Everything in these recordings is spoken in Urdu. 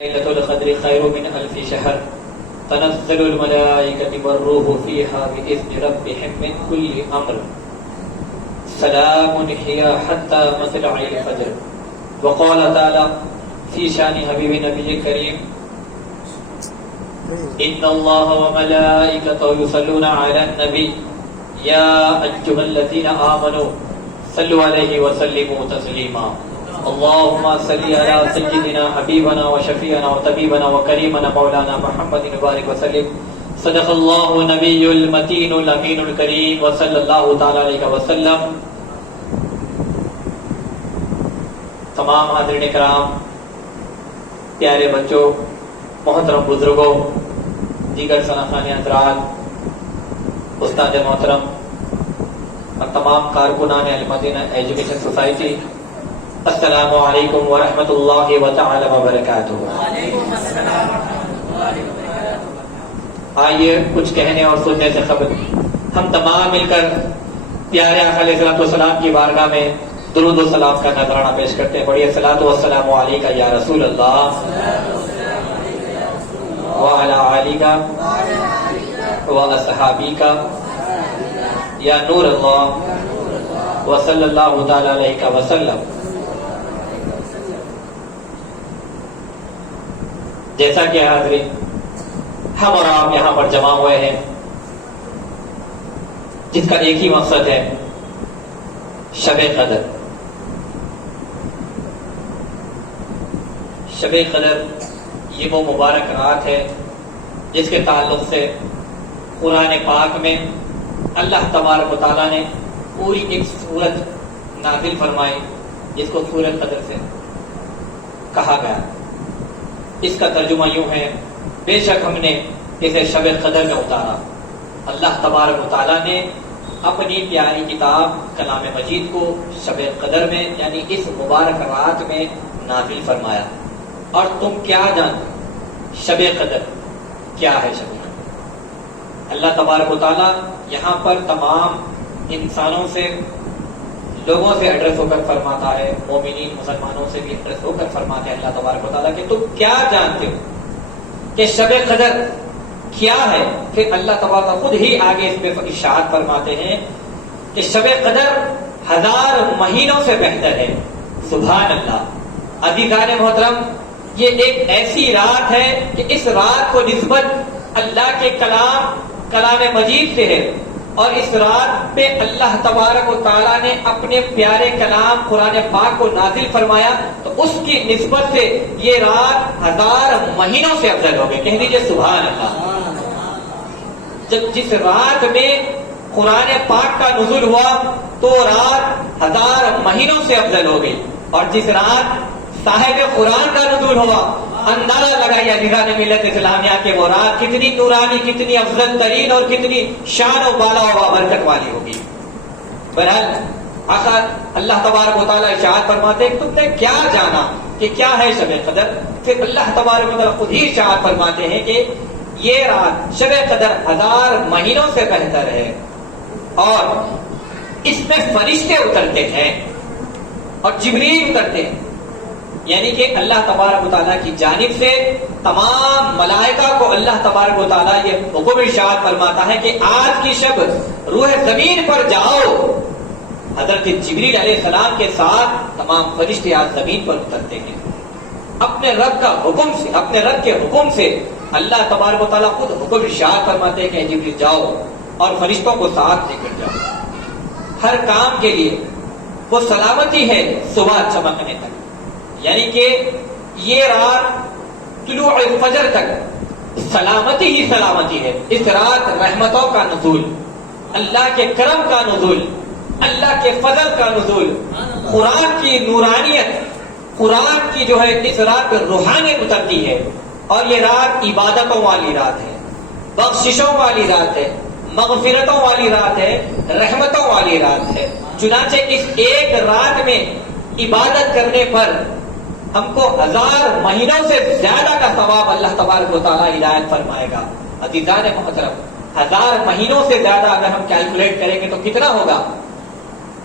ليلة القدر خير من ألف شهر تنزل الملائكة والروح فيها بإذن ربهم من كل أمر سلام هي حتى مطلع الفجر. وقال تعالى في شان حبيب نبي الكريم إن الله وملائكته يصلون على النبي يا أيها الذين آمنوا صلوا عليه وسلموا تسليما. اللهم صل على سيدنا حبيبنا وشفيعنا وطبيبنا وكريمنا مولانا محمد وبارك وسلم. صدق الله النبي المتين الامين الكريم وصلى الله تعالی علیہ وسلم. تمام حاضرین کرام، پیارے بچوں، محترم بزرگوں، دیگر شناخان حضرات، استاد محترم اور تمام کارکنان المدینہ ایجوکیشن سوسائٹی، السلام علیکم ورحمۃ اللہ وتعالی وبرکاتہ. آئیے کچھ کہنے اور سننے سے قبل ہم تمام مل کر پیارے آقا علیہ الصلوۃ والسلام کی بارگاہ میں درود و سلام کا نذرانہ پیش کرتے ہیں. پڑھیے الصلاۃ والسلام علیکہ یا رسول اللہ وعلی آلک واصحابک یا نور اللہ وصلی اللہ تعالی علیہ وسلم. جیسا کہ حاضرین، ہم اور آپ یہاں پر جمع ہوئے ہیں جس کا ایک ہی مقصد ہے، شب قدر. شب قدر یہ وہ مبارک رات ہے جس کے تعلق سے قرآن پاک میں اللہ تبارک و تعالیٰ نے پوری ایک سورت نازل فرمائی جس کو سورۃ قدر سے کہا گیا. اس کا ترجمہ یوں ہے، بے شک ہم نے اسے شب قدر میں اتارا. اللہ تبارک و تعالیٰ نے اپنی پیاری کتاب کلام مجید کو شب قدر میں یعنی اس مبارک رات میں نازل فرمایا. اور تم کیا جانتے شب قدر کیا ہے؟ شب قدر اللہ تبارک و تعالیٰ یہاں پر تمام انسانوں سے، لوگوں سے ایڈریس ہو کر فرماتا ہے، مومنین مسلمانوں سے بھی ایڈریس ہو کر فرماتے ہیں اللہ تبارک و تعالیٰ کہ تم کیا جانتے ہو کہ شب قدر کیا ہے. پھر اللہ تبارک خود ہی آگے اس پہ ارشاد فرماتے ہیں کہ شب قدر 1000 مہینوں سے بہتر ہے. سبحان اللہ. عزیزان محترم، یہ ایک ایسی رات ہے کہ اس رات کو نسبت اللہ کے کلام مجید سے ہے، اور اس رات پہ اللہ تبارک و تعالیٰ نے اپنے پیارے کلام قرآن پاک کو نازل فرمایا، تو اس کی نسبت سے یہ رات 1000 مہینوں سے افضل ہو گئی. کہہ دیجیے سبحان اللہ. جس رات میں قرآن پاک کا نزول ہوا تو رات 1000 مہینوں سے افضل ہو گئی، اور جس رات صاحب قرآن کا نزول ہوا، اندازہ لگائیے عزیزان ملت اسلامیہ کہ وہ رات کتنی نورانی، کتنی افضل ترین اور کتنی شان و بالا و برکت والی ہوگی. بہرحال آخر اللہ تبارک و تعالیٰ ارشاد فرماتے ہیں کہ تم نے کیا جانا کہ کیا ہے شب قدر. پھر اللہ تبارک و تعالیٰ خود ہی ارشاد فرماتے ہیں کہ یہ رات شب قدر 1000 مہینوں سے بہتر ہے، اور اس میں فرشتے اترتے ہیں اور جبریل اترتے ہیں. یعنی کہ اللہ تبارک و تعالیٰ کی جانب سے تمام ملائکہ کو اللہ تبارک و تعالیٰ یہ حکم ارشاد فرماتا ہے کہ آج کی شب روح زمین پر جاؤ. حضرت جبریل علیہ السلام کے ساتھ تمام فرشتے آج زمین پر اترتے ہیں اپنے رب کا حکم سے. اپنے رب کے حکم سے اللہ تبارک و تعالیٰ خود حکم ارشاد فرماتے ہیں کہ جبریل جاؤ اور فرشتوں کو ساتھ لے کر جاؤ. ہر کام کے لیے وہ سلامتی ہے صبح چمکنے تک. یعنی کہ یہ رات طلوع فجر تک سلامتی ہی سلامتی ہے. اس رات رحمتوں کا نزول، اللہ کے کرم کا نزول، اللہ کے فضل کا نزول، قرآن کی نورانیت، قرآن کی جو ہے اس رات پر روحانیت اترتی ہے. اور یہ رات عبادتوں والی رات ہے، بخششوں والی رات ہے، مغفرتوں والی رات ہے، رحمتوں والی رات ہے. چنانچہ اس ایک رات میں عبادت کرنے پر ہم کو 1000 مہینوں سے زیادہ کا ثواب اللہ تبارک و تعالیٰ ہدایت فرمائے گا. عزیزان محترم، 1000 مہینوں سے زیادہ اگر ہم کیلکولیٹ کریں گے تو کتنا ہوگا؟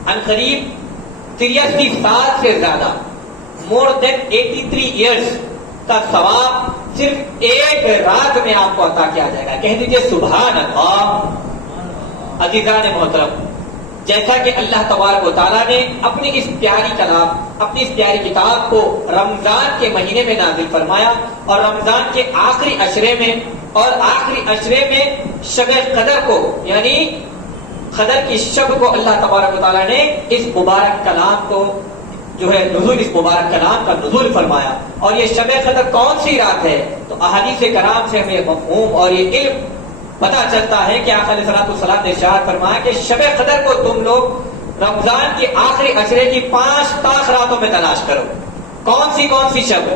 ان قریب 83 سال سے زیادہ، more than 83 years کا ثواب صرف ایک رات میں آپ کو عطا کیا جائے گا. کہہ دیجئے سبحان اللہ. عزیزان محترم، جیسا کہ اللہ تبارک و تعالیٰ نے اپنی اس پیاری کلام، اپنی اس پیاری کتاب کو رمضان کے مہینے میں نازل فرمایا، اور رمضان کے آخری عشرے میں، اور آخری عشرے میں شب قدر کو، یعنی قدر کی شب کو اللہ تبارک و تعالیٰ نے اس مبارک کلام کو جو ہے نزول، اس مبارک کلام کا نزول فرمایا. اور یہ شب قدر کون سی رات ہے؟ تو احادیث کرام سے ہمیں مفہوم اور یہ علم پتا چلتا ہے کہ آقا علیہ الصلوۃ والسلام نے ارشاد فرمایا کہ شب قدر کو تم لوگ رمضان کے آخری عشرے کی 5 طاق راتوں میں تلاش کرو. کون سی شب؟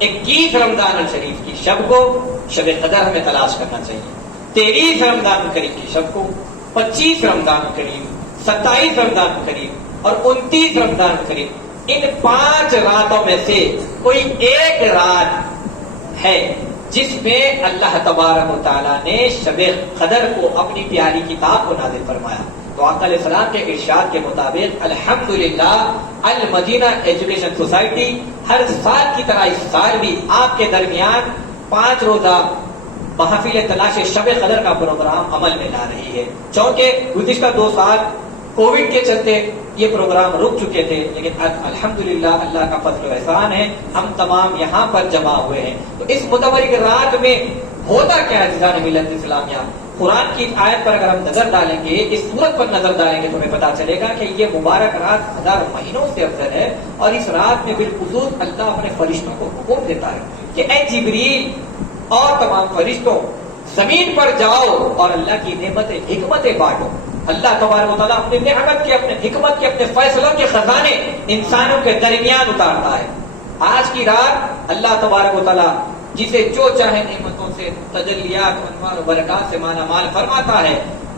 21 رمضان الشریف کی شب کو شب قدر ہمیں تلاش کرنا چاہیے. 23 رمضان الکریم کی شب کو، 25 رمضان الکریم، 27 رمضان الکریم اور 29 رمضان الکریم. ان 5 راتوں میں سے کوئی ایک رات ہے جس میں اللہ تبارک و تعالیٰ نے شب قدر کو اپنی پیاری کتاب کو نازل فرمایا. تو آقا علیہ السلام کے ارشاد کے مطابق الحمدللہ المدینہ ایجوکیشن سوسائٹی ہر سال کی طرح اس سال بھی آپ کے درمیان 5 روزہ محفل تلاش شب قدر کا پروگرام عمل میں لا رہی ہے. چونکہ گزشتہ 2 سال کووڈ کے چلتے یہ پروگرام رک چکے تھے، لیکن الحمدللہ اللہ کا فضل و احسان ہے ہم تمام یہاں پر جمع ہوئے ہیں. تو اس متبرک رات میں ہوتا کیا ہے عزیزان ملت اسلامیہ؟ قرآن کی آیت پر اگر ہم نظر ڈالیں گے، اس سورت پر نظر ڈالیں گے تو ہمیں پتا چلے گا کہ یہ مبارک رات 1000 مہینوں سے افضل ہے. اور اس رات میں بالخصوص اللہ اپنے فرشتوں کو حکم دیتا ہے کہ اے جبریل اور تمام فرشتوں زمین پر جاؤ اور اللہ کی نعمتیں حکمتیں بانٹو. اللہ تبارک و تعالیٰ اپنی نعمت کے، اپنے حکمت کے، اپنے فیصلوں کے خزانے انسانوں کے درمیان اتارتا ہے. آج کی رات اللہ تبارک و تعالیٰ جسے جو چاہے نعمتوں سے، تجلیات، انوار و برکات سے مالا مال فرماتا ہے،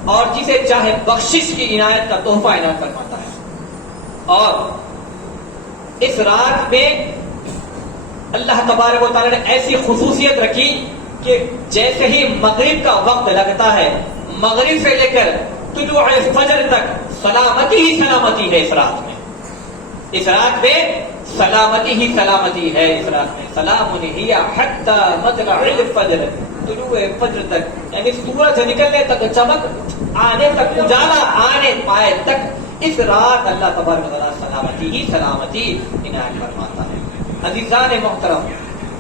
اور جسے چاہے بخشش کی عنایت کا تحفہ عنایت فرماتا ہے. اور اس رات میں اللہ تبارک و تعالیٰ نے ایسی خصوصیت رکھی کہ جیسے ہی مغرب کا وقت لگتا ہے، مغرب سے لے کر طلوع فجر تک سلامتی ہی سلامتی ہے. اس رات میں سلامتی ہی سلامتی ہے. اس رات میں سلام ہی حتی مطلع الفجر، طلوع فجر تک، یعنی سورج نکلنے تک، چمک آنے تک، اجالا آنے پائے تک اس رات اللہ تبارک و تعالیٰ سلامتی ہی سلامتی عنایت فرماتا ہے. عزیزان محترم،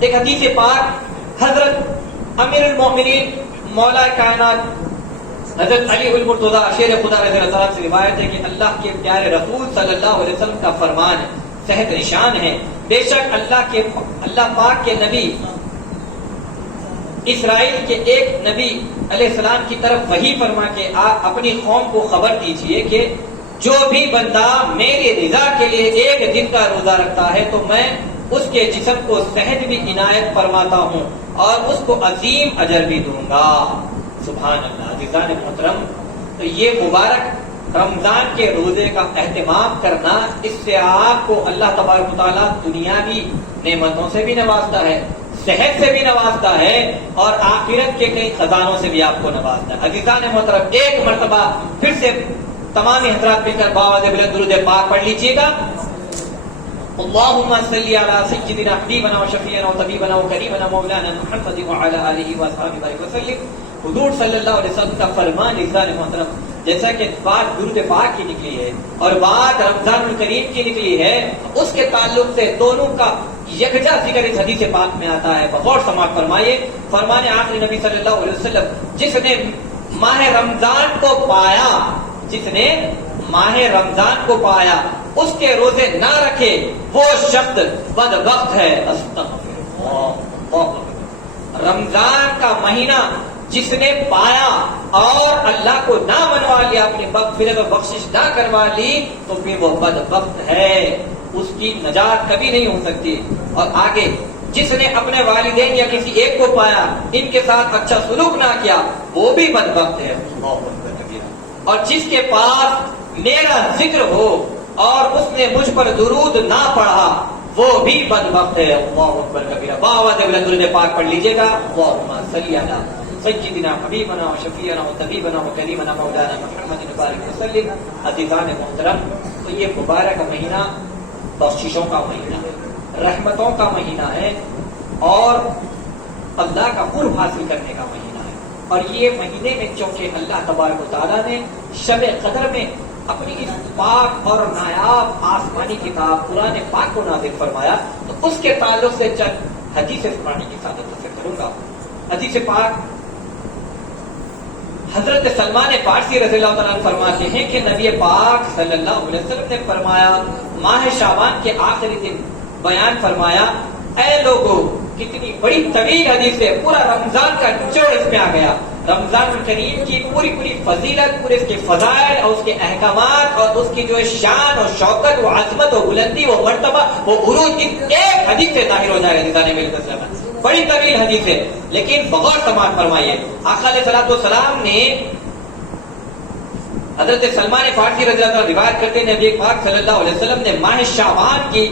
ایک حدیث پاک حضرت امیر المومنین مولا کائنات حضرت علی المرتضیٰ شیر خدا رضی اللہ عنہ سے روایت ہے کہ اللہ کے پیارے رسول صلی اللہ علیہ وسلم کا فرمان ہے، صحت نشان ہے، بے شک اللہ پاک کے نبی اسرائیل کے ایک نبی علیہ السلام کی طرف وحی فرما کے آپ اپنی قوم کو خبر دیجئے کہ جو بھی بندہ میری رضا کے لیے 1 دن کا روزہ رکھتا ہے تو میں اس کے جسم کو صحت بھی عنایت فرماتا ہوں اور اس کو عظیم اجر بھی دوں گا. سبحان اللہ. عزیزان محترم، تو یہ مبارک رمضان کے روزے کا اہتمام کرنا، اس سے آپ کو اللہ تبارک و تعالیٰ دنیاوی نعمتوں سے بھی نوازتا ہے، صحت سے بھی نوازتا ہے، اور آخرت کے کئی خزانوں سے بھی آپ کو نوازتا ہے. عزیزان محترم، ایک مرتبہ پھر سے تمام حضرات مل کر باوجہ بلند درود پاک پڑھ لیجیے گا. اللهم صل على سيدنا حبيبنا وشفيعنا وطبيبنا وكريمنا مولانا محمد وعلى اله واصحابه وسلم. حضور صلی اللہ علیہ وسلم کا فرمان عزیزان محترم، جیسا کہ بات درود پاک کی نکلی ہے اور بات رمضان الکریم کی نکلی ہے، اس کے تعلق سے دونوں کا یکجا ذکر اس حدیث پاک میں آتا ہے. بغور سماعت فرمائیے. فرمان آخری نبی صلی اللہ علیہ وسلم، جس نے ماہ رمضان کو پایا، جس نے ماہ رمضان کو پایا اس کے روزے نہ رکھے وہ شخص بدبخت ہے. استغفر اللہ. رمضان کا مہینہ جس نے پایا اور اللہ کو نہ منوا لیا، اپنی مغفرت و بخشش نہ کروا لی، تو پھر وہ بدبخت ہے، اس کی نجات کبھی نہیں ہو سکتی. اور آگے جس نے اپنے والدین یا کسی ایک کو پایا، ان کے ساتھ اچھا سلوک نہ کیا، وہ بھی بدبخت ہے. اور جس کے پاس میرا ذکر ہو اور اس نے مجھ پر درود نہ پڑھا، وہ بھی بدبخت ہے. اللہ اکبر کبیرہ. باوجہ بلند درود پاک پڑھ لیجیے گا. اللہم صلی علی سیدنا حبیبنا و شفیعنا و طبیبنا و کریمنا مولانا محمد بارک وسلم. عزیزان محترم، تو یہ مبارک مہینہ بخششوں کا مہینہ ہے، رحمتوں کا مہینہ ہے. اور اللہ کا قرب حاصل کرنے کا مہینہ ہے. اور یہ مہینے میں چونکہ اللہ تبارک و تعالیٰ نے شب قدر میں اپنی اس پاک اور نایاب آسمانی کتاب قرآن پاک کو نازل فرمایا، تو اس کے تعلق سے چند حدیث قرآن کی سعادت سے کروں گا. حدیث پاک حضرت سلمان فارسی رضی اللہ تعالیٰ عنہ فرماتے ہیں کہ نبی پاک صلی اللہ علیہ وسلم نے فرمایا، ماہ شعبان کے آخری دن بیان فرمایا، اے لوگوں، کتنی بڑی طویل حدیث ہے، پورا رمضان کا نچوڑ اس میں آ گیا. رمضان الکریم کی پوری فضیلت، پورے اس کے فضائل اور اس کے احکامات اور اس کی جو شان اور شوکت، وہ عظمت، وہ بلندی، وہ مرتبہ، وہ عروج اس ایک حدیث سے ظاہر ہو جائے گا. نظام بڑی طویل حدیث ہے، لیکن بغور سماعت فرمائیے. آقا علیہ الصلوۃ والسلام نے حضرت سلمان فارسی رضی اللہ عنہ روایت کرتے ہیں، نبی پاک صلی اللہ علیہ وسلم نے ماہ شعبان کی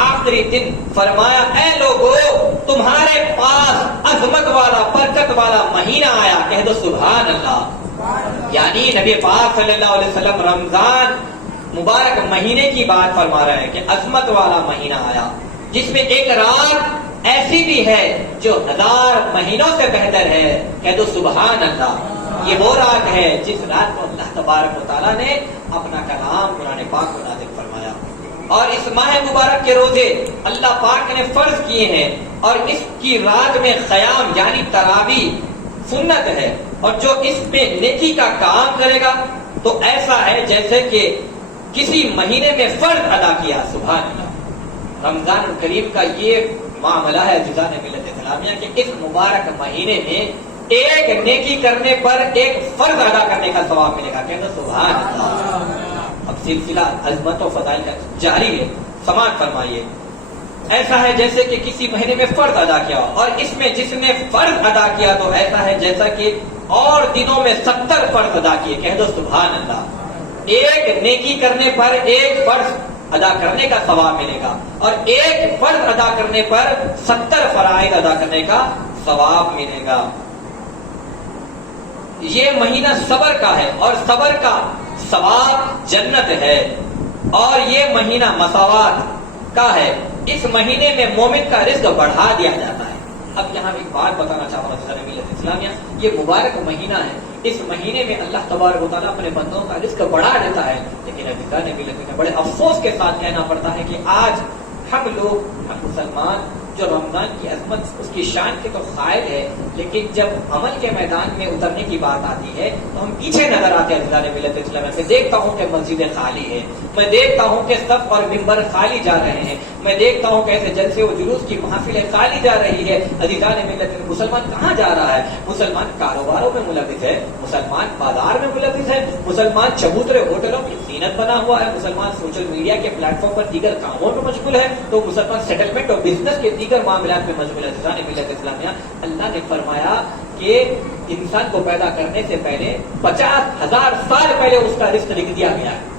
آخری دن فرمایا، اے لوگوں، تمہارے پاس عظمت والا، برکت والا مہینہ آیا، کہہ دو سبحان اللہ. یعنی نبی پاک صلی اللہ علیہ وسلم رمضان مبارک مہینے کی بات فرما رہے ہیں کہ عظمت والا مہینہ آیا، جس میں ایک رات ایسی بھی ہے جو 1000 مہینوں سے بہتر ہے، کہہ دو سبحان اللہ. یہ وہ رات ہے جس رات کو اللہ تبارک و تعالیٰ نے اپنا کلام قرآن پاک کو نازل فرمایا. اور اس ماہ مبارک کے روزے اللہ پاک نے فرض کیے ہیں، اور اس کی رات میں قیام یعنی تراویح سنت ہے. اور جو اس میں نیکی کا کام کرے گا تو ایسا ہے جیسے کہ کسی مہینے میں فرض ادا کیا. سبحان اللہ. رمضان الکریم کا یہ معاملہ ہے عزیزان ملت اسلامیہ کہ اس مبارک مہینے میں ایک نیکی کرنے پر ایک فرض ادا کرنے کا ثواب ملے گا. کہتے سبحان اللہ. اب سلسلہ عظمت و فضائل کا جاری ہے، سماعت فرمائیے. ایسا ہے جیسے کہ کسی مہینے میں فرض ادا کیا، اور اس میں جس نے فرض ادا کیا تو ایسا ہے جیسا کہ اور دنوں میں 70 فرض ادا کیے. کہہ دو سبحان اللہ. ایک نیکی کرنے پر ایک فرض ادا کرنے کا ثواب ملے گا، اور ایک فرض ادا کرنے پر 70 فرائض ادا کرنے کا ثواب ملے گا. یہ مہینہ صبر کا ہے، اور صبر کا ثواب جنت ہے. اور یہ مہینہ مساوات کا ہے. اس مہینے میں مومن کا رزق بڑھا دیا جاتا ہے. اب یہاں ایک بات بتانا چاہوں گا ملت اسلامیہ، یہ مبارک مہینہ ہے، اس مہینے میں اللہ تبارک و تعالیٰ اپنے بندوں کا رزق بڑھا دیتا ہے. لیکن عزیزان ملت میں بڑے افسوس کے ساتھ کہنا پڑتا ہے کہ آج ہم لوگ، ہم مسلمان، جو رمضان کی عظمت، اس کی شان کے تو قائل ہے، لیکن جب عمل کے میدان میں اترنے کی بات آتی ہے تو ہم پیچھے نظر آتے ہیں. عزیزان ملت اسلامیہ، میں دیکھتا ہوں کہ مسجدیں خالی ہے، میں دیکھتا ہوں کہ صف اور ممبر خالی جا رہے ہیں، میں دیکھتا ہوں کہ ایسے جلسے و جلوس کی محافلیں خالی جا رہی ہے. عزیزان ملت، مسلمان کہاں جا رہا ہے؟ مسلمان کاروباروں میں ملوث ہے، مسلمان بازار میں ملوث ہے، مسلمان چبوترے ہوٹلوں کی زینت بنا ہوا ہے، مسلمان سوشل میڈیا کے پلیٹ فارم پر دیگر کاموں میں مشغول ہے، تو مسلمان سیٹلمنٹ اور بزنس کے دیگر معاملات میں مشغول ہے. عزیزان ملت اسلامیہ، اللہ نے فرمایا کہ انسان کو پیدا کرنے سے پہلے 50,000 سال پہلے اس کا رزق لکھ دیا گیا ہے.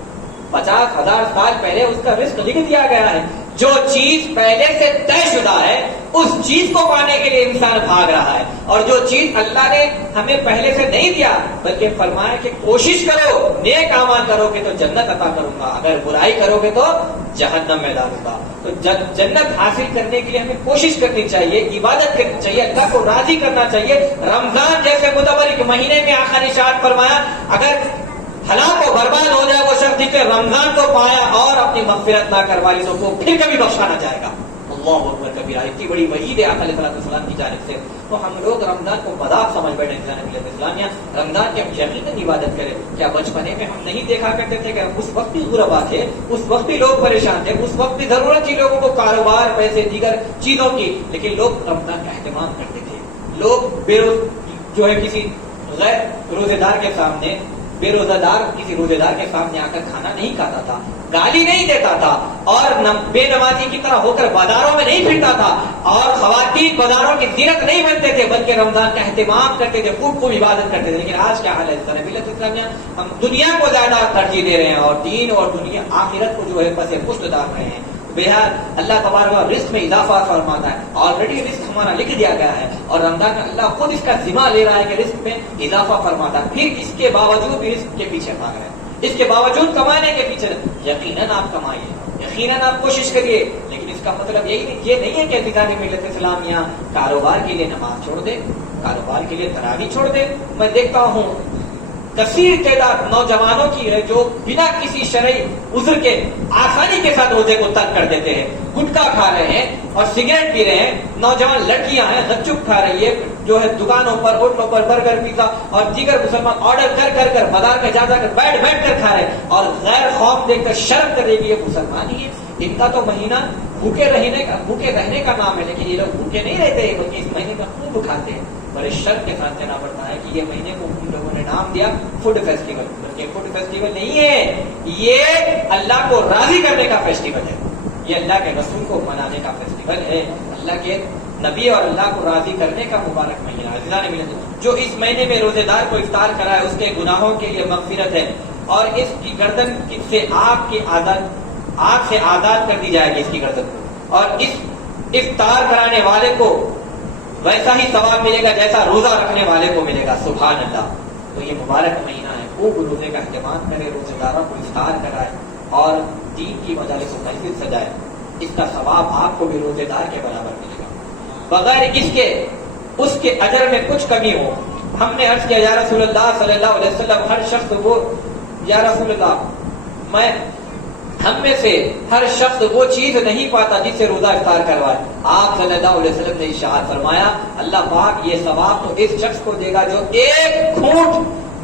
50,000 سال پہلے اس کا رزق لکھ دیا گیا ہے. جو چیز پہلے سے طے شدہ ہے اس چیز کو پانے کے لیے انسان بھاگ رہا ہے، اور جو چیز اللہ نے ہمیں پہلے سے نہیں دیا بلکہ فرمایا کہ کوشش کرو، نیک اعمال کرو گے تو جنت عطا کروں گا، اگر برائی کرو گے تو جہنم میں ڈالوں گا. تو جنت حاصل کرنے کے لیے ہمیں کوشش کرنی چاہیے، عبادت کرنی چاہیے، اللہ کو راضی کرنا چاہیے. رمضان جیسے متبرک مہینے میں آقا نے ارشاد فرمایا، اگر ہلاک و برباد ہو جائے وہ شخص جس نے رمضان کو پایا اور اپنی مغفرت نہ کروا لی تو وہ پھر کبھی بخشا نہ جائے گا. اللہ اکبر کبیرہ. اتنی بڑی وعید ہے آقا علیہ السلام کی جانب سے. تو ہم لوگ رمضان کو مذاق سمجھ بیٹھے ہیں. ملت اسلامیہ، رمضان کی ہم یقیناً عبادت کریں. کیا بچپنے میں ہم نہیں دیکھا کرتے تھے کہ اس وقت بھی غربا تھے، اس وقت بھی لوگ پریشان تھے، اس وقت بھی ضرورت تھی لوگوں کو کاروبار، پیسے، دیگر چیزوں کی، لیکن لوگ رمضان کا اہتمام کرتے تھے. لوگ جو ہے کسی غیر روزے دار کے سامنے، بے روزہ دار کسی روزے دار کے سامنے آ کر کھانا نہیں کھاتا تھا، گالی نہیں دیتا تھا، اور بے نمازی کی طرح ہو کر بازاروں میں نہیں پھرتا تھا، اور خواتین بازاروں کی زینت نہیں بنتے تھے، بلکہ رمضان کا اہتمام کرتے تھے، خوب عبادت کرتے تھے. لیکن آج کیا حال ہے ملت اسلامیہ؟ ہم دنیا کو زیادہ ترجیح دے رہے ہیں، اور دین اور دنیا آخرت کو جو ہے پس پشت ڈال رہے ہیں. بہرحال اللہ تبارک رزق میں اضافہ فرماتا ہے. آلریڈی رزق ہمارا لکھ دیا گیا ہے، اور رمضان میں اللہ خود اس کا ذمہ لے رہا ہے کہ رزق میں اضافہ فرماتا ہے. پھر اس کے باوجود بھی رزق کے پیچھے بھاگ رہے ہیں، اس کے باوجود کمانے کے پیچھے. یقیناً آپ کمائیے، یقیناً آپ کوشش کریے، لیکن اس اس کا مطلب یہ نہیں ہے کہ عزیزان ملت اسلامیہ کاروبار کے لیے نماز چھوڑ دے، کاروبار کے لیے تراویح چھوڑ دے۔ میں دیکھتا ہوں کثیر تعداد نوجوانوں کی ہے جو بنا کسی شرعی عذر کے آسانی کے ساتھ روزے کو ترک کر دیتے ہیں، گٹکا کھا رہے ہیں اور سگریٹ پی رہے ہیں، نوجوان لڑکیاں ہیں غچپ کھا رہی ہے، جو ہے دکانوں پر ہوٹلوں پر برگر پیزا اور دیگر مسلمان آرڈر کر کر بازار میں جا کر بیٹھ کر کھا رہے ہیں اور غیر خوف دیکھ کر شرم کر رہے کہ یہ مسلمان ہی ہے۔ ان کا تو مہینہ بھوکے رہنے کا نام ہے، لیکن یہ لوگ بھوکے نہیں رہتے بلکہ اس مہینے کا خوب کھاتے ہیں۔ بڑے شرم کے ساتھ کہنا پڑتا ہے کہ یہ مہینے کو ان لوگوں نے نام دیا فوڈ فیسٹیول، بلکہ فوڈ فیسٹیول نہیں ہے، یہ اللہ کو راضی کرنے کا فیسٹیول ہے، یہ اللہ کے رسول کو منانے کا فیسٹیول ہے، اللہ کے نبی اور اللہ کو راضی کرنے کا مبارک مہینہ۔ عزیزان ملت، جو اس مہینے میں روزے دار کو افطار کرائے اس کے گناہوں کے لیے مغفرت ہے، اور اس کی گردن سے آگ سے آزاد کر دی جائے گی اس کی گردن کو، اور اس افطار کرانے والے کو ویسا ہی ثواب ملے گا جیسا روزہ رکھنے والے کو ملے گا۔ سبحان اللہ۔ تو یہ مبارک مہینہ ہے، خوب روزے کا اہتمام کرے، روزے داروں کو افطار کرائے اور دین کی مجالس و محفل سجائے، اس کا ثواب آپ کو بھی روزے دار کے برابر ملے گا، بغیر اس کے اس کے اجر میں کچھ کمی ہو۔ ہم نے عرض کیا یا رسول اللہ صلی اللہ علیہ وسلم، ہر شخص وہ یا رسول اللہ ہم میں سے ہر شخص وہ چیز نہیں پاتا جس سے روزہ افطار کروائے۔ آپ صلی اللہ علیہ وسلم نے ارشاد فرمایا اللہ پاک یہ ثواب تو اس شخص کو دے گا جو ایک گھونٹ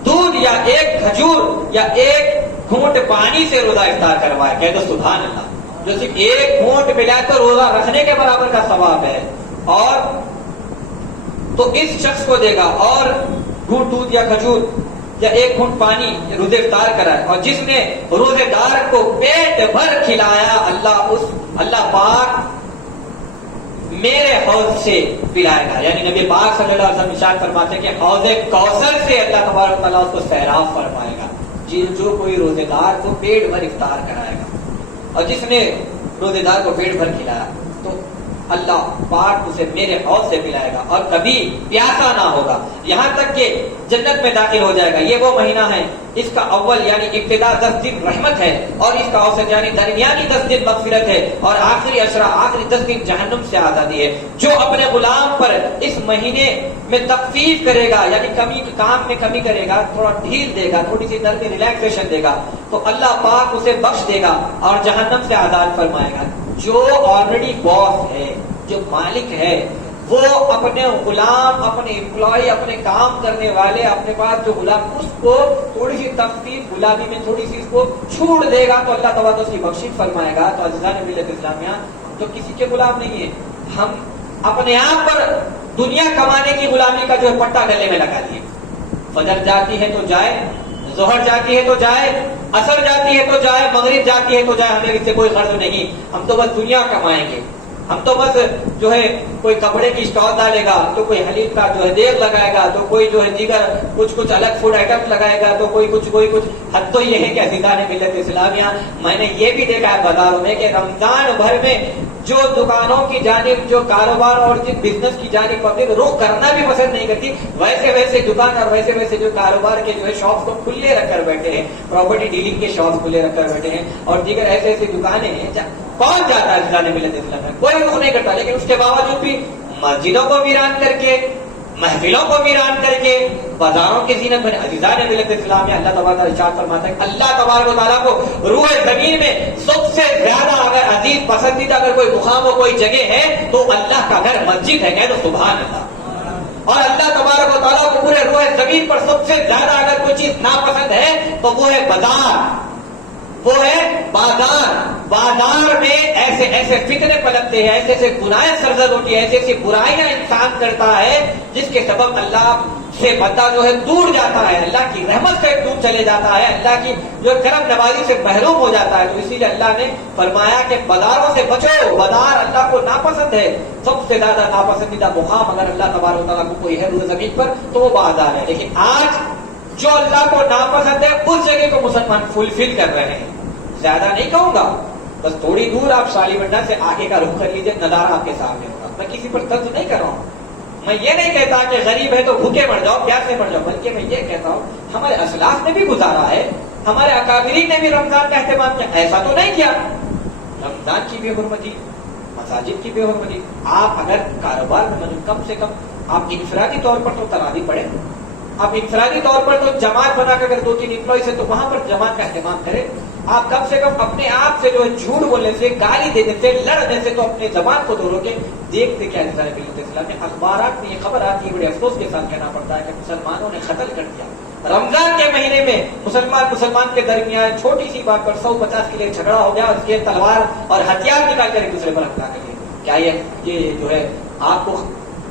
دودھ یا ایک کھجور یا ایک گھونٹ پانی سے روزہ افطار کروائے۔ کہہ دو سبحان اللہ۔ جو صرف ایک گھونٹ ملا تو روزہ رکھنے کے برابر کا ثواب ہے، اور تو اس شخص کو دے گا، اور گھونٹ دودھ یا کھجور یا ایک گھونٹ پانی روزے افطار کرائے، اور جس نے روزے دار کو پیٹ بھر کھلایا اللہ پاک میرے حوض سے پلائے گا۔ یعنی نبی پاک صلی اللہ علیہ وسلم ارشاد فرماتے ہیں کہ حوض کوثر سے اللہ تبارک و تعالیٰ اس کو سیراب فرمائے گا، جو کوئی روزے دار کو پیٹ بھر افطار کرائے گا، اور جس نے روزے دار کو پیٹ بھر کھلایا تو اللہ پاک اسے میرے حوض سے پلائے گا اور کبھی پیاسا نہ ہوگا، یہاں تک کہ جنت میں داخل ہو جائے گا۔ یہ وہ مہینہ ہے، اس کا اول یعنی ابتدا 10 دن رحمت ہے، اور اس کا اوسط یعنی درمیانی 10 دن مغفرت ہے، اور آخری 10 دن جہنم سے آزادی ہے۔ جو اپنے غلام پر اس مہینے میں تخفیف کرے گا، یعنی کام میں کمی کرے گا، تھوڑا ڈھیل دے گا، تھوڑی سی نرمی ریلیکسیشن دے گا، تو اللہ پاک اسے بخش دے گا اور جہنم سے آزاد فرمائے گا۔ جو آلریڈی باس ہے، جو مالک ہے، وہ اپنے غلام، اپنے امپلائی، اپنے کام کرنے والے، اپنے پاس جو غلام، اس کو تھوڑی سی تخفیف، غلامی میں تھوڑی سی اس کو چھوڑ دے گا تو اللہ تعالیٰ اس کی بخشش فرمائے گا۔ تو عزیزان ملت اسلامیہ، تو کسی کے غلام نہیں ہے، ہم اپنے آپ پر دنیا کمانے کی غلامی کا جو ہے پٹا گلے میں لگا دیے۔ فجر جاتی ہے تو جائے، ظہر جاتی ہے تو جائے، عصر جاتی ہے تو جائے، مغرب جاتی ہے تو جائے، ہمیں اس سے کوئی غرض نہیں، ہم تو بس دنیا کمائیں گے، ہم تو بس جو ہے کوئی کپڑے کی اسٹال ڈالے گا تو کوئی حلیم کا جو ہے دیر لگائے گا، تو کوئی جو ہے دیگر کچھ الگ فوڈ آئٹم لگائے گا، تو کوئی کچھ حد تو یہ ہے کہ عزیزان ملت اسلامیہ، میں نے یہ بھی دیکھا ہے بازاروں میں کہ رمضان بھر میں جو دکانوں کی جانب، جو کاروبار اور جس بزنس کی جانب پبلک رخ کرنا بھی پسند نہیں کرتی، ویسے دکان اور ویسے جو کاروبار کے جو ہے شاپس کو کھلے رکھ کر بیٹھے ہیں، پراپرٹی ڈیلنگ کے شاپس کھلے رکھ کر بیٹھے ہیں، اور دیگر ایسی دکانیں ہیں کون جاتا ہے عزیزان ملت اسلام میں، کوئی رخ نہیں کرتا، لیکن اس کے باوجود بھی مسجدوں کو ویران کر کے، محفلوں کو ویران کر کے، بازاروں کی زینت بنے۔ عزیزان ملت اسلام میں اللہ تبارک ارشاد فرماتا ہے کہ اللہ تبارک و تعالیٰ کو روح زمین میں سب سے زیادہ اگر عزیز پسندیدہ اگر کوئی مقام و کوئی جگہ ہے تو اللہ کا گھر مسجد ہے، کہہ دو سبحان اللہ۔ اور اللہ تبارک و تعالیٰ کو پورے روح زمین پر سب سے زیادہ اگر کوئی چیز ناپسند ہے تو وہ ہے بازار، وہ ہے بازار میں ایسے فتنے پلکتے ہیں، ایسے گناہیں سرزد ہوتی ہے، ایسی برائیاں انسان کرتا ہے جس کے سبب اللہ سے بندہ جو ہے دور جاتا ہے، اللہ کی رحمت سے دور چلے جاتا ہے، اللہ کی جو کرم نوازی سے محروم ہو جاتا ہے۔ تو اسی لیے اللہ نے فرمایا کہ بازاروں سے بچو، بازار اللہ کو ناپسند ہے، سب سے زیادہ ناپسندیدہ مقام اگر اللہ تبارک و تعالیٰ کو کوئی ہے روح زمین پر تو وہ بازار ہے۔ لیکن آج جو اللہ کو ناپسند ہے اس جگہ کو مسلمان فلفل کر رہے ہیں۔ زیادہ نہیں کہوں گا، بس تھوڑی دور آپ شالیمنڈا سے آگے کا رخ کر لیجیے، نظارہ آپ کے سامنے ہوگا۔ میں کسی پر طنز نہیں کر رہا ہوں، میں یہ نہیں کہتا کہ غریب ہے تو بھوکے مر جاؤ، پیاسے مر جاؤ، بلکہ میں یہ کہتا ہوں ہمارے اسلاف نے بھی گزارا ہے، ہمارے اکابرین نے بھی رمضان کا اہتمام کیا، ایسا تو نہیں کیا۔ رمضان کی بھی حرمت دی، مساجد کی بے حرمتی. آپ اگر کاروبار میں کم سے کم آپ انفرادی طور پر تو تراویح پڑھیں, آپ انفرادی طور پر تو جماعت بنا کر اگر 2-3 امپلائیز ہے تو وہاں پر جماعت کا اہتمام کریں. آپ کم سے کم اپنے آپ سے جو ہے جھوٹ بولنے سے, گالی دینے سے, لڑنے سے تو اپنے زبان کو تو روکیں. دیکھتے کیا نظام ملت اسلام میں اخبارات میں یہ خبر آتی ہے, بڑے افسوس کے ساتھ کہنا پڑتا ہے کہ مسلمانوں نے قتل کر دیا. رمضان کے مہینے میں مسلمان کے درمیان چھوٹی سی بات پر 150 کے لیے جھگڑا ہو گیا, اس کے تلوار اور ہتھیار نکال کر ایک دوسرے پر حملہ کر دیا. کیا یہ جو ہے آپ کو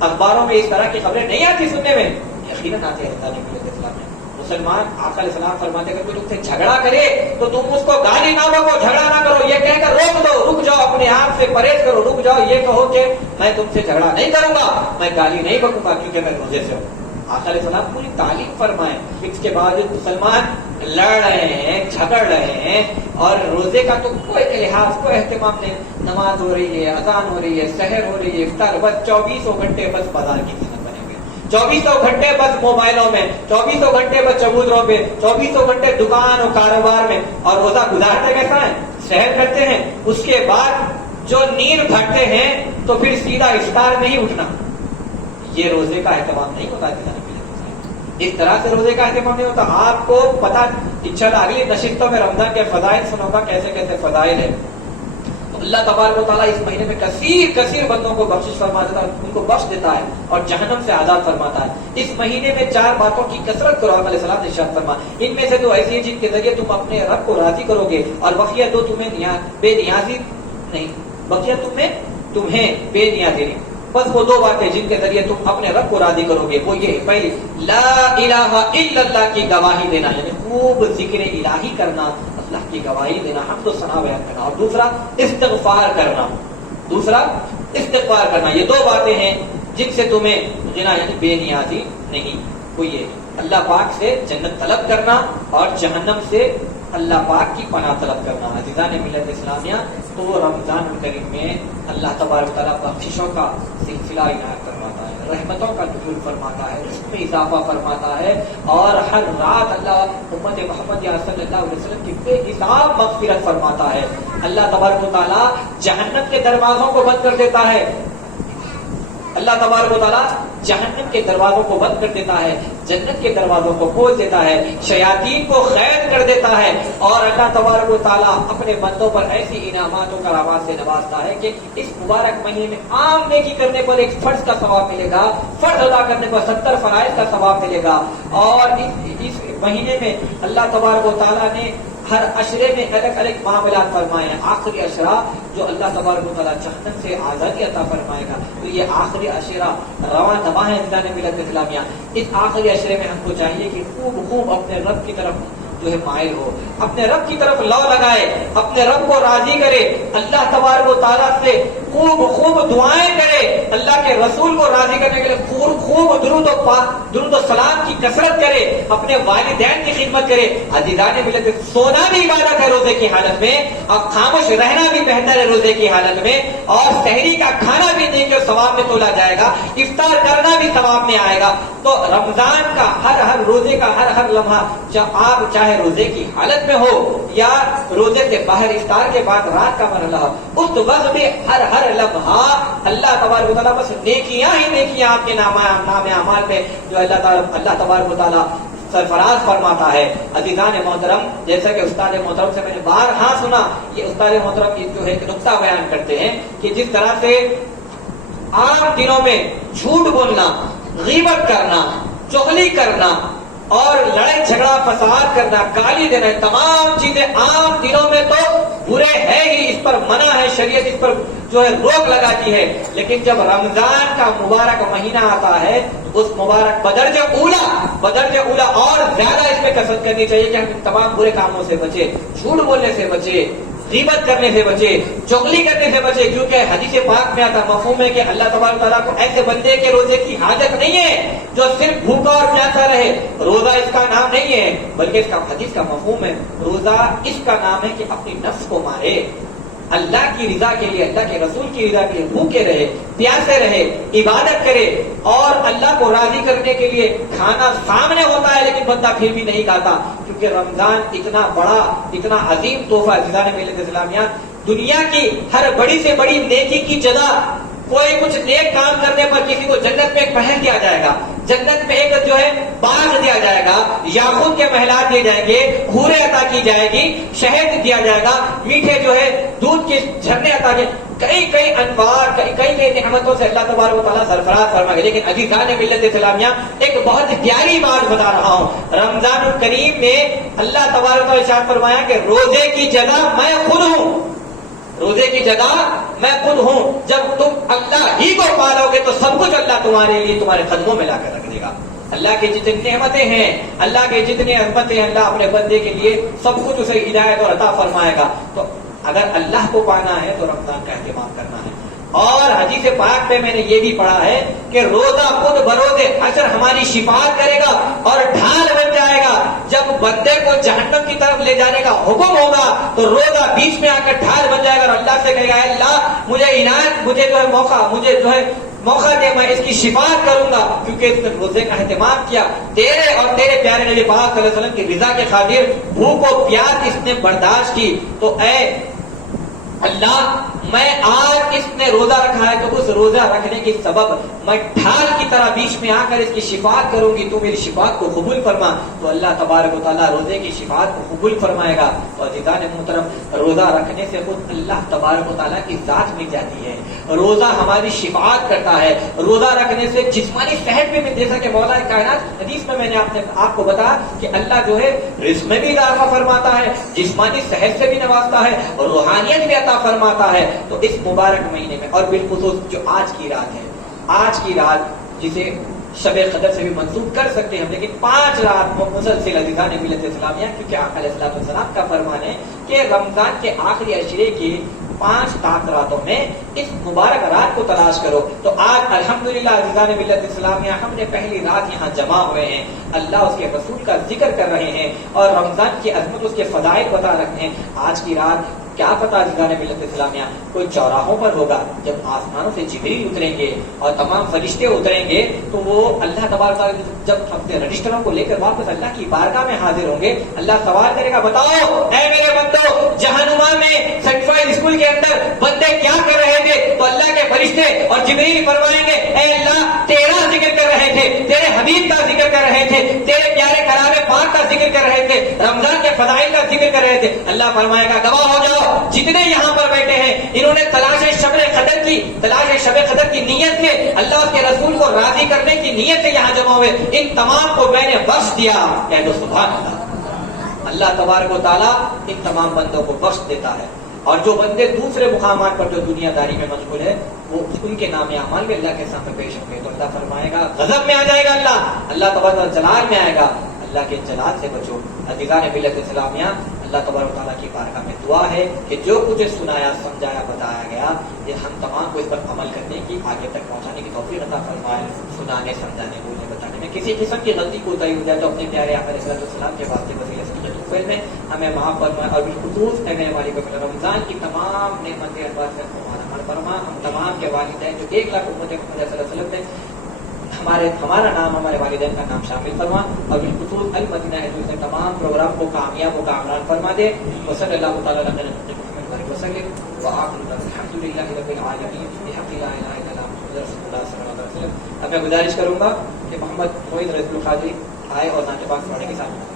اخباروں میں اس طرح کی خبریں نہیں آتی سننے میں؟ یقیناً آتے ہیں. ملت اسلام میں مسلمان آقا علیہ السلام فرماتے ہیں کہ کوئی تم سے جھگڑا کرے تو تم اس کو گالی نہ بکو, جھگڑا نہ کرو, یہ کہہ کر روک دو, رک جاؤ, اپنے آپ سے پرہیز کرو, رک جاؤ. یہ کہو کہ میں تم سے جھگڑا نہیں کروں گا, میں گالی نہیں بکوں گا کیونکہ میں روزے سے ہوں. آقا علیہ السلام پوری تعلیم فرمائیں. اس کے بعد مسلمان لڑ رہے ہیں, جھگڑ رہے ہیں, اور روزے کا تو کوئی لحاظ, کوئی اہتمام نہیں. نماز ہو رہی ہے, اذان ہو رہی ہے, سحر ہو رہی ہے, افطار, بس 24 گھنٹے بس بازار کی زینت بنے ہوئے, 24 گھنٹے بس موبائلوں میں, 24 گھنٹے بس چبوتروں پہ, 24 گھنٹے دکان اور کاروبار میں. اور روزہ گزارتے کیسا ہے؟ سحر کرتے ہیں, اس کے بعد جو نیند بھرتے ہیں تو پھر سیدھا افطار میں ہی اٹھنا. یہ روزے کا اہتمام نہیں ہوتا. اس طرح سے روزے کا اہتمام نہیں ہوتا. آپ کو پتا انشاءاللہ اگلی نشستوں میں رمضان کے فضائل سنو گا, کیسے کیسے فضائل ہے. تو اللہ تبارک و تعالیٰ اس مہینے میں کثیر بندوں کو بخشش فرما دیتا ہے, ان کو بخش دیتا ہے اور جہنم سے آزاد فرماتا ہے. اس مہینے میں 4 باتوں کی کثرت کرو. علیہ السلام نے ارشاد فرما, ان میں سے 2 ایسی ہیں جن کے ذریعے تم اپنے رب کو راضی کرو گے, اور بقیہ 2 تمہیں بے نیازی نہیں, بقیہ تمہیں بے نیازی نہیں. بس وہ 2 باتیں جن کے ذریعے تم اپنے رب کو راضی کرو گے, وہ یہ پہلی لا الہ الا اللہ کی گواہی دینا, یعنی خوب ذکر الہی کرنا, اللہ کی گواہی دینا, حمد و ثنا بیان کرنا. اور دوسرا استغفار کرنا. یہ 2 باتیں ہیں جن سے تمہیں یعنی بے نیازی نہیں. وہ یہ اللہ پاک سے جنت طلب کرنا اور جہنم سے اللہ پاک کی پناہ طلب کرنا. عزیزان ملت اسلامیہ, تو رمضان الکریم میں اللہ تبارک تعالیٰ بخششوں کا سلسلہ عنایت فرماتا ہے, رحمتوں کا نزول فرماتا ہے, رزق میں اضافہ فرماتا ہے, اور ہر رات اللہ امت محمد صلی اللہ علیہ وسلم کی بے حساب مغفرت فرماتا ہے. اللہ تبارک تعالیٰ جہنم کے دروازوں کو بند کر دیتا ہے, اللہ تبارک و تعالیٰ جہنم کے دروازوں کو بند کر دیتا ہے, جنت کے دروازوں کو کھول دیتا ہے, شیاطین کو قید کر دیتا ہے, اور اللہ تبارک و تعالیٰ اپنے بندوں پر ایسی انعامات و کرامات سے نوازتا ہے کہ اس مبارک مہینے میں عام نیکی کرنے پر 1 فرض کا ثواب ملے گا, فرض ادا کرنے پر 70 فرائض کا ثواب ملے گا. اور اس مہینے میں اللہ تبارک و تعالیٰ نے ہر عشرے میں الگ الگ معاملات فرمائے ہیں. آخری عشرہ جو اللہ تبارک و تعالیٰ جہنم سے آزادی عطا فرمائے گا, تو یہ آخری عشرہ رواں دواں ہے انسان ملت اسلامیہ. اس آخری عشرے میں ہم کو چاہیے کہ خوب اپنے رب کی طرف جو ہے مائل ہو, اپنے رب کی طرف لو لگائے, اپنے رب کو راضی کرے, اللہ تبارک و تعالیٰ سے خوب دعائیں کرے, اللہ کے رسول کو راضی کرنے کے لیے خوب درود و سلام کی کثرت کرے, اپنے والدین کی خدمت کرے. عزیزان ملت, سونا بھی عبادت ہے روزے کی حالت میں, اور خاموش رہنا بھی بہتر ہے روزے کی حالت میں, اور سحری کا کھانا بھی نہیں کہ ثواب میں تولا جائے گا, افطار کرنا بھی ثواب میں آئے گا. تو رمضان کا ہر روزے کا ہر لمحہ, آپ چاہے روزے کی حالت میں ہو یا روزے سے باہر افطار کے بعد رات کا مرحلہ ہو, اس وقت میں ہر لمحہ اللہ تبارک و تعالیٰ بس نیکیاں ہی نیکیاں آپ کے نام اعمال میں جو اللہ تبارک و تعالیٰ سرفراز فرماتا ہے. عزیزان محترم, جیسا کہ استاد محترم سے میں نے بارہا سنا, یہ استاد محترم جو ہے ایک نقطہ بیان کرتے ہیں کہ جس طرح سے عام دنوں میں جھوٹ بولنا, غیبت کرنا, چغلی کرنا اور لڑائی جھگڑا فساد کرنا, گالی دینا, تمام چیزیں عام دنوں میں تو برے ہے ہی, اس پر منع ہے, شریعت اس پر جو ہے روک لگاتی ہے. لیکن جب رمضان کا مبارک مہینہ آتا ہے, اس مبارک بدرجہ اولا اور زیادہ اس میں کثرت کرنی چاہیے کہ ہم تمام برے کاموں سے بچے, جھوٹ بولنے سے بچے, غیبت کرنے سے بچے, چغلی کرنے سے بچے. کیونکہ حدیث پاک میں آتا مفہوم ہے کہ اللہ تبارک تعالیٰ کو ایسے بندے کے روزے کی حاجت نہیں ہے جو صرف بھوکا اور پیاسا رہے. روزہ اس کا نام نہیں ہے, بلکہ اس کا حدیث کا مفہوم ہے, روزہ اس کا نام ہے کہ اپنی نفس کو مارے, اللہ کی رضا کے لیے, اللہ کے رسول کی رضا کے لیے بھوکے رہے, پیاسے رہے, عبادت کرے, اور اللہ کو راضی کرنے کے لیے کھانا سامنے ہوتا ہے لیکن بندہ پھر بھی نہیں کھاتا. کیونکہ رمضان اتنا بڑا, اتنا عظیم تحفہ عزیزان ملت اسلامیہ, دنیا کی ہر بڑی سے بڑی نیکی کی جگہ کوئی کچھ نیک کام کرنے پر کسی کو جنت میں ایک محل دیا جائے گا، جنت میں ایک جو ہے باغ دیا جائے گا، یاقوت کے محلات دیے جائیں گے، حوریں عطا کی جائے گی، شہد دیا جائے گا، میٹھے جو ہے دودھ کے جھرنے عطا کیے، کئی انوار کئی نعمتوں سے اللہ تبارک و تعالیٰ سرفراز فرمائے گا۔ لیکن عزیزان ملت اسلامیہ ایک بہت پیاری بات بتا رہا ہوں، رمضان الکریم میں اللہ تبارک و تعالیٰ ارشاد فرمایا کہ روزے کی جگہ میں خود ہوں، روزے کی جگہ میں خود ہوں۔ جب تم اللہ ہی کو پالو گے تو سب کچھ اللہ تمہارے لیے تمہارے قدموں میں لا کر رکھ دے گا۔ اللہ کی جتنی نعمتیں ہیں، اللہ کے جتنے عظمتیں ہیں، اللہ اپنے بندے کے لیے سب کچھ اسے ہدایت اور عطا فرمائے گا۔ تو اگر اللہ کو پانا ہے تو رمضان کا اہتمام کرنا ہے۔ اور حدیث پاک پہ میں نے یہ بھی پڑھا ہے کہ روزہ خود بروز حشر ہماری شفاعت کرے گا اور ڈھال بن جائے گا۔ جب بندے کو جہنم کی طرف لے جانے کا حکم ہوگا تو روزہ بیچ میں آ کر ڈھال بن جائے گا اور اللہ سے کہے گا، اے اللہ مجھے عنایت، مجھے جو ہے موقع دے، میں اس کی شفاعت کروں گا، کیونکہ اس نے روزے کا اہتمام کیا، تیرے اور تیرے پیارے نبی پاک صلی اللہ علیہ وسلم کی رضا کے خاطر بھوک و پیاس اس نے برداشت کی۔ تو اے اللہ، میں آج اس نے روزہ رکھا ہے تو اس روزہ رکھنے کی سبب میں ڈھال کی طرح بیچ میں آ کر اس کی شفاعت کروں گی، تو میری شفاعت کو قبول فرما۔ تو اللہ تبارک و تعالیٰ روزے کی شفاعت کو قبول فرمائے گا۔ اور عزیزان محترم، روزہ رکھنے سے خود اللہ تبارک و تعالیٰ کی ذات مل جاتی ہے، روزہ ہماری شفاعت کرتا ہے۔ روزہ رکھنے سے جسمانی صحت بھی مل، جیسا کہ مولا کائنات حدیث میں نے آپ کو بتایا کہ اللہ جو ہے رزق میں بھی اضافہ فرماتا ہے، جسمانی صحت سے بھی نوازتا ہے اور روحانیت بھی عطا فرماتا ہے۔ تو اس مبارک مہینے میں، اور بالخصوص جو آج کی رات ہے، آج کی رات جسے شب قدر سے بھی منسوخ کر سکتے ہیں ہم، لیکن 5 رات مسلسل عزیزان ملت اسلامیہ، کیونکہ آقا علیہ الصلوۃ والسلام کا فرمان ہے کہ رمضان کے آخری عشرے کی 5 راتوں میں اس مبارک رات کو تلاش کرو۔ تو آج الحمدللہ عزیزان ملت اسلامیہ ہم نے پہلی رات یہاں جمع ہوئے ہیں، اللہ اس کے رسول کا ذکر کر رہے ہیں اور رمضان کی عظمت، اس کے فضائل بتا رہے ہیں۔ آج کی رات کیا پتا عزیزان ملت اسلامیہ کوئی چوراہوں پر ہوگا، جب آسمانوں سے جبریل اتریں گے اور تمام فرشتے اتریں گے تو وہ اللہ تبارک تعالیٰ جب اپنے رجسٹروں کو لے کر واپس اللہ کی بارگاہ میں حاضر ہوں گے، اللہ سوال کرے گا، بتاؤ اے میرے بندو، جہنما میں سرٹیفائڈ اسکول کے اندر بندے کیا کر رہے تھے؟ تو اللہ کے فرشتے اور جبریل فرمائیں گے، اے اللہ تیرا ذکر کر رہے تھے، تیرے حبیب کا ذکر کر رہے تھے، تیرے پیارے کلام پاک کا ذکر کر رہے تھے، رمضان کے فضائل کا ذکر کر رہے تھے۔ اللہ فرمائے گا، گواہ ہو جاؤ جتنے یہاں پر بیٹھے ہیں، انہوں نے تلاش شب قدر کی نیت سے، اللہ اس کے رسول کو راضی کرنے کی نیت سے یہاں جمع ہوئے، ان تمام کو میں نے بخش دیا۔ کہہ دو سبحان اللہ۔ اللہ تبارک و تعالیٰ ان تمام بندوں کو بخش دیتا ہے، اور جو بندے دوسرے مقامات پر جو دنیا داری میں مشغول ہے، وہ ان کے نام اعمال بھی اللہ کے سامنے پیش ہوں گے تو اللہ فرمائے گا، غضب میں آ جائے گا اللہ تبارک و جلال میں آئے گا۔ اللہ کے جلال سے بچو۔ عزیزان ملت اسلامیہ، اللہ تبارک و تعالیٰ کی بارگاہ میں دعا ہے کہ جو کچھ سنایا، سمجھایا، بتایا گیا، یہ ہم تمام کو اس پر عمل کرنے کی، آگے تک پہنچانے کی توفیق عطا فرمائے۔ سنانے، سمجھانے، بولنے، بتانے میں کسی قسم کی غلطی کوتاہی ہو جائے تو اپنے پیارے آقا علیہ السلام کے واسطے وسیلے سے میں ہمیں معاف فرمائے، اور بالخصوص اے میرے والد رمضان کی تمام نعمتیں انوار سے عمل فرما۔ ہم تمام کے والدین جو 1 لاکھ امت محمد صلی اللہ علیہ وسلم نے ہمارا نام، ہمارے والدین کا نام شامل فرما، اور بالخصوص المدینہ سے تمام پروگرام کو کامیاب و کامران فرما دے۔ وصلی اللہ تعالیٰ علیہ وسلم وآخر الحمد للہ رب العالمین بحق لا الہ الا اللہ محمد رسول اللہ صلی اللہ علیہ وسلم۔ اب میں گزارش کروں گا کہ محمد موعد رضی القادری آئے اور نعت پاک پڑھنے کے ساتھ